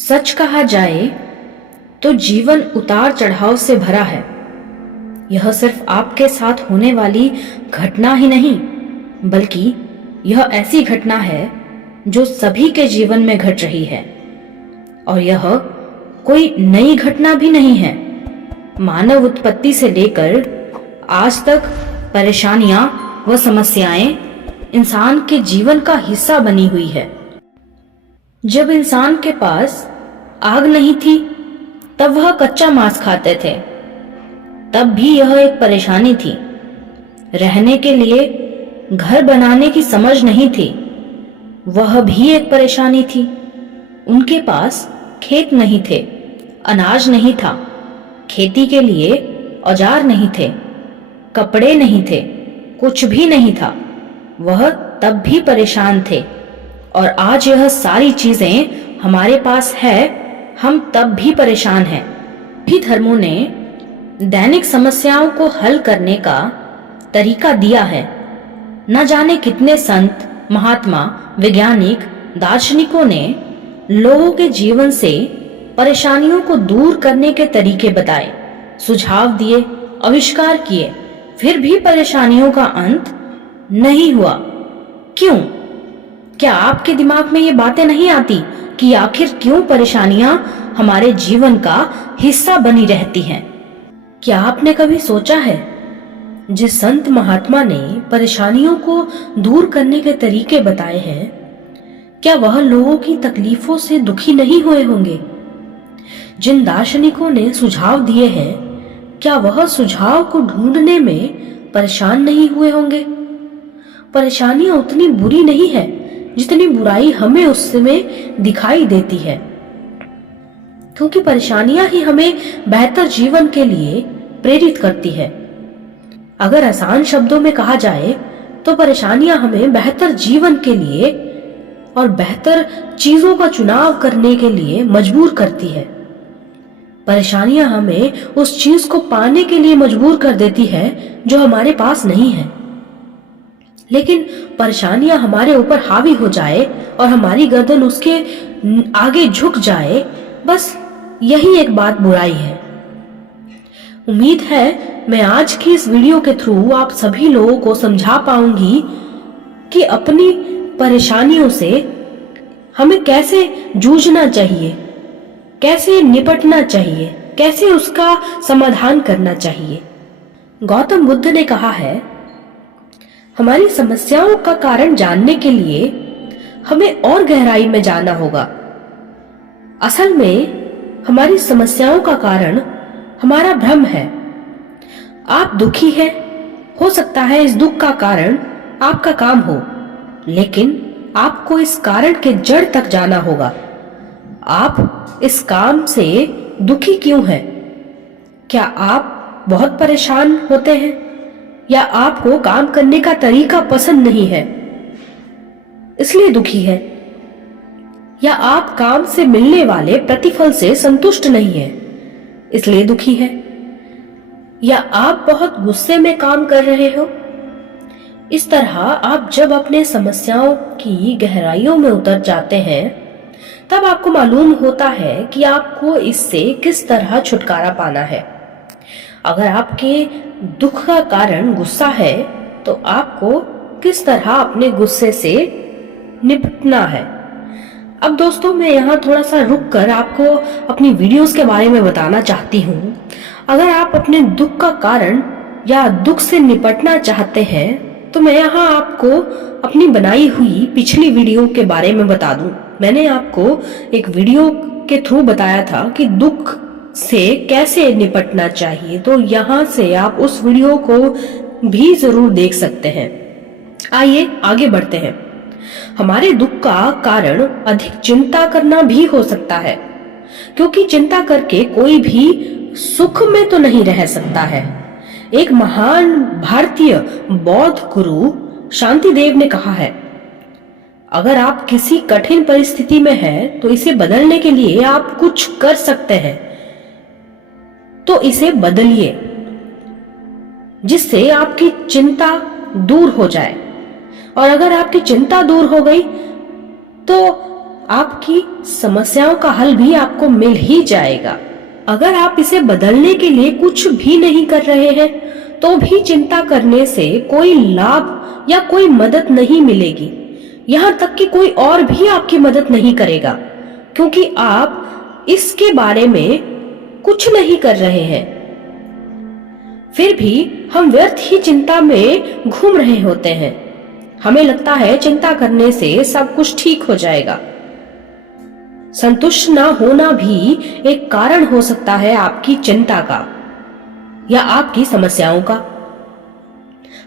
सच कहा जाए तो जीवन उतार चढ़ाव से भरा है। यह सिर्फ आपके साथ होने वाली घटना ही नहीं, बल्कि यह ऐसी घटना है जो सभी के जीवन में घट रही है। और यह कोई नई घटना भी नहीं है। मानव उत्पत्ति से लेकर आज तक परेशानियां व समस्याएं इंसान के जीवन का हिस्सा बनी हुई है। जब इंसान के पास आग नहीं थी तब वह कच्चा मांस खाते थे, तब भी यह एक परेशानी थी। रहने के लिए घर बनाने की समझ नहीं थी, वह भी एक परेशानी थी। उनके पास खेत नहीं थे, अनाज नहीं था, खेती के लिए औजार नहीं थे, कपड़े नहीं थे, कुछ भी नहीं था। वह तब भी परेशान थे। और आज यह सारी चीजें हमारे पास है, हम तब भी परेशान हैं। भी धर्मों ने दैनिक समस्याओं को हल करने का तरीका दिया है। न जाने कितने संत, महात्मा, वैज्ञानिक, दार्शनिकों ने लोगों के जीवन से परेशानियों को दूर करने के तरीके बताए, सुझाव दिए, आविष्कार किए, फिर भी परेशानियों का अंत नहीं हुआ। क्यों? क्या आपके दिमाग में ये बातें नहीं आती कि आखिर क्यों परेशानियां हमारे जीवन का हिस्सा बनी रहती हैं? क्या आपने कभी सोचा है, जिस संत महात्मा ने परेशानियों को दूर करने के तरीके बताए हैं, क्या वह लोगों की तकलीफों से दुखी नहीं हुए होंगे? जिन दार्शनिकों ने सुझाव दिए हैं, क्या वह सुझाव को ढूंढने में परेशान नहीं हुए होंगे? परेशानियां उतनी बुरी नहीं है जितनी बुराई हमें उसमें दिखाई देती है, क्योंकि परेशानियां ही हमें बेहतर जीवन के लिए प्रेरित करती है। अगर आसान शब्दों में कहा जाए तो परेशानियां हमें बेहतर जीवन के लिए और बेहतर चीजों का चुनाव करने के लिए मजबूर करती है। परेशानियां हमें उस चीज को पाने के लिए मजबूर कर देती है जो हमारे पास नहीं है। लेकिन परेशानियां हमारे ऊपर हावी हो जाए और हमारी गर्दन उसके आगे झुक जाए, बस यही एक बात बुराई है। उम्मीद है मैं आज की इस वीडियो के थ्रू आप सभी लोगों को समझा पाऊंगी कि अपनी परेशानियों से हमें कैसे जूझना चाहिए, कैसे निपटना चाहिए, कैसे उसका समाधान करना चाहिए। गौतम बुद्ध ने कहा है, हमारी समस्याओं का कारण जानने के लिए हमें और गहराई में जाना होगा। असल में हमारी समस्याओं का कारण हमारा भ्रम है। आप दुखी हैं, हो सकता है इस दुख का कारण आपका काम हो, लेकिन आपको इस कारण के जड़ तक जाना होगा। आप इस काम से दुखी क्यों हैं? क्या आप बहुत परेशान होते हैं, या आपको काम करने का तरीका पसंद नहीं है इसलिए दुखी है, या आप काम से मिलने वाले प्रतिफल से संतुष्ट नहीं है इसलिए दुखी है, या आप बहुत गुस्से में काम कर रहे हो? इस तरह आप जब अपने समस्याओं की गहराइयों में उतर जाते हैं, तब आपको मालूम होता है कि आपको इससे किस तरह छुटकारा पाना है। अगर आपके दुख का कारण गुस्सा है, तो आपको किस तरह अपने गुस्से से निपटना है। अब दोस्तों, मैं यहाँ थोड़ा सा रुक कर आपको अपनी वीडियोस के बारे में बताना चाहती हूँ। अगर आप अपने दुख का कारण या दुख से निपटना चाहते हैं, तो मैं यहाँ आपको अपनी बनाई हुई पिछली वीडियो के बारे में बता दूं। मैंने आपको एक वीडियो के थ्रू बताया था कि दुख से कैसे निपटना चाहिए, तो यहाँ से आप उस वीडियो को भी जरूर देख सकते हैं। आइए आगे बढ़ते हैं। हमारे दुख का कारण अधिक चिंता करना भी हो सकता है, क्योंकि चिंता करके कोई भी सुख में तो नहीं रह सकता है। एक महान भारतीय बौद्ध गुरु शांतिदेव ने कहा है, अगर आप किसी कठिन परिस्थिति में हैं, तो इसे बदलने के लिए आप कुछ कर सकते हैं, तो इसे बदलिए जिससे आपकी चिंता दूर हो जाए। और अगर आपकी चिंता दूर हो गई तो आपकी समस्याओं का हल भी आपको मिल ही जाएगा। अगर आप इसे बदलने के लिए कुछ भी नहीं कर रहे हैं तो भी चिंता करने से कोई लाभ या कोई मदद नहीं मिलेगी। यहाँ तक कि कोई और भी आपकी मदद नहीं करेगा, क्योंकि आप इसके बारे में कुछ नहीं कर रहे हैं। फिर भी हम व्यर्थ ही चिंता में घूम रहे होते हैं। हमें लगता है चिंता करने से सब कुछ ठीक हो जाएगा। संतुष्ट ना होना भी एक कारण हो सकता है आपकी चिंता का या आपकी समस्याओं का।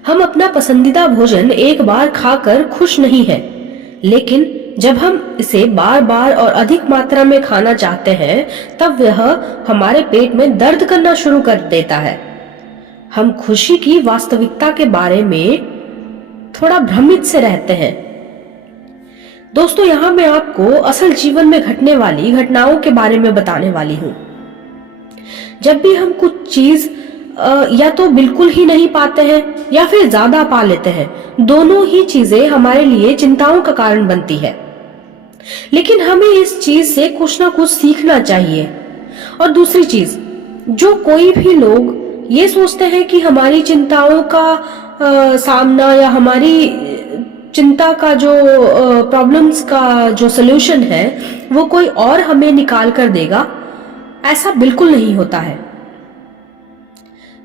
हम अपना पसंदीदा भोजन एक बार खाकर खुश नहीं हैं, लेकिन जब हम इसे बार बार और अधिक मात्रा में खाना चाहते हैं तब यह हमारे पेट में दर्द करना शुरू कर देता है। हम खुशी की वास्तविकता के बारे में थोड़ा भ्रमित से रहते हैं। दोस्तों, यहाँ मैं आपको असल जीवन में घटने वाली घटनाओं के बारे में बताने वाली हूँ। जब भी हम कुछ चीज या तो बिल्कुल ही नहीं पाते हैं या फिर ज्यादा पा लेते हैं, दोनों ही चीजें हमारे लिए चिंताओं का कारण बनती है। लेकिन हमें इस चीज से कुछ ना कुछ सीखना चाहिए। और दूसरी चीज, जो कोई भी लोग ये सोचते हैं कि हमारी चिंताओं का सामना या हमारी चिंता का जो प्रॉब्लम्स का जो सलूशन है वो कोई और हमें निकाल कर देगा, ऐसा बिल्कुल नहीं होता है।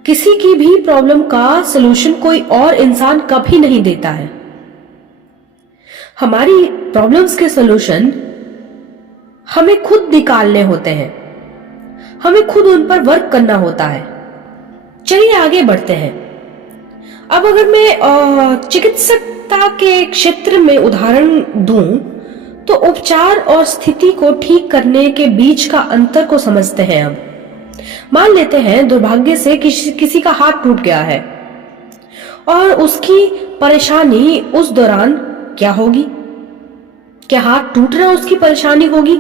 किसी की भी प्रॉब्लम का सलूशन कोई और इंसान कभी नहीं देता है। हमारी प्रॉब्लम्स के सलूशन हमें खुद निकालने होते हैं, हमें खुद उन पर वर्क करना होता है। चलिए आगे बढ़ते हैं। अब अगर मैं चिकित्सकता के क्षेत्र में उदाहरण दूं तो उपचार और स्थिति को ठीक करने के बीच का अंतर को समझते हैं। अब मान लेते हैं दुर्भाग्य से किसी का हाथ टूट गया है और उसकी परेशानी उस दौरान क्या होगी? क्या हाथ टूटना उसकी परेशानी होगी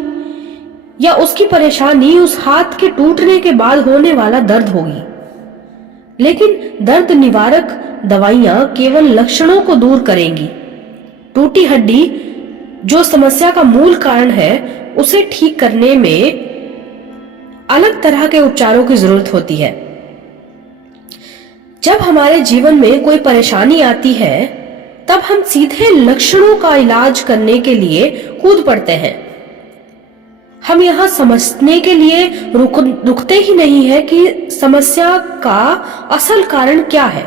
या उसकी परेशानी उस हाथ के टूटने के बाद होने वाला दर्द होगी? लेकिन दर्द निवारक दवाइयां केवल लक्षणों को दूर करेंगी। टूटी हड्डी जो समस्या का मूल कारण है उसे ठीक करने में अलग तरह के उपचारों की जरूरत होती है। जब हमारे जीवन में कोई परेशानी आती है तब हम सीधे लक्षणों का इलाज करने के लिए कूद पड़ते हैं। हम यहाँ समझने के लिए रुकते ही नहीं है कि समस्या का असल कारण क्या है।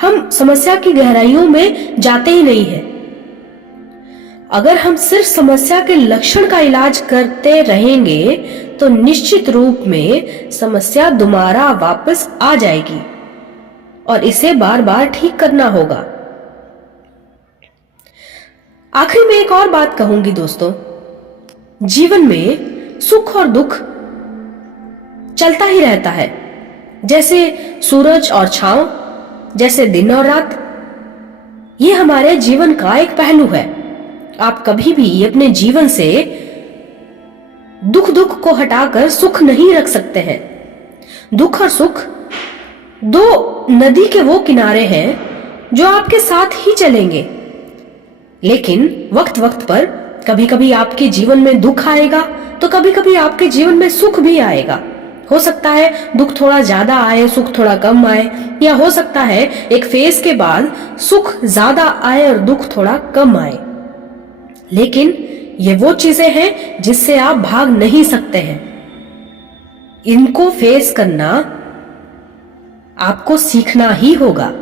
हम समस्या की गहराइयों में जाते ही नहीं है। अगर हम सिर्फ समस्या के लक्षण का इलाज करते रहेंगे तो निश्चित रूप में समस्या दोबारा वापस आ जाएगी और इसे बार बार ठीक करना होगा। आखिर में एक और बात कहूंगी दोस्तों, जीवन में सुख और दुख चलता ही रहता है, जैसे सूरज और छांव, जैसे दिन और रात। ये हमारे जीवन का एक पहलू है। आप कभी भी अपने जीवन से दुख को हटाकर सुख नहीं रख सकते हैं। दुख और सुख दो नदी के वो किनारे हैं जो आपके साथ ही चलेंगे, लेकिन वक्त वक्त पर कभी कभी आपके जीवन में दुख आएगा तो कभी कभी आपके जीवन में सुख भी आएगा। हो सकता है दुख थोड़ा ज्यादा आए, सुख थोड़ा कम आए, या हो सकता है एक फेज के बाद सुख ज्यादा आए और दुख थोड़ा कम आए। लेकिन ये वो चीजें हैं जिससे आप भाग नहीं सकते हैं। इनको फेस करना आपको सीखना ही होगा।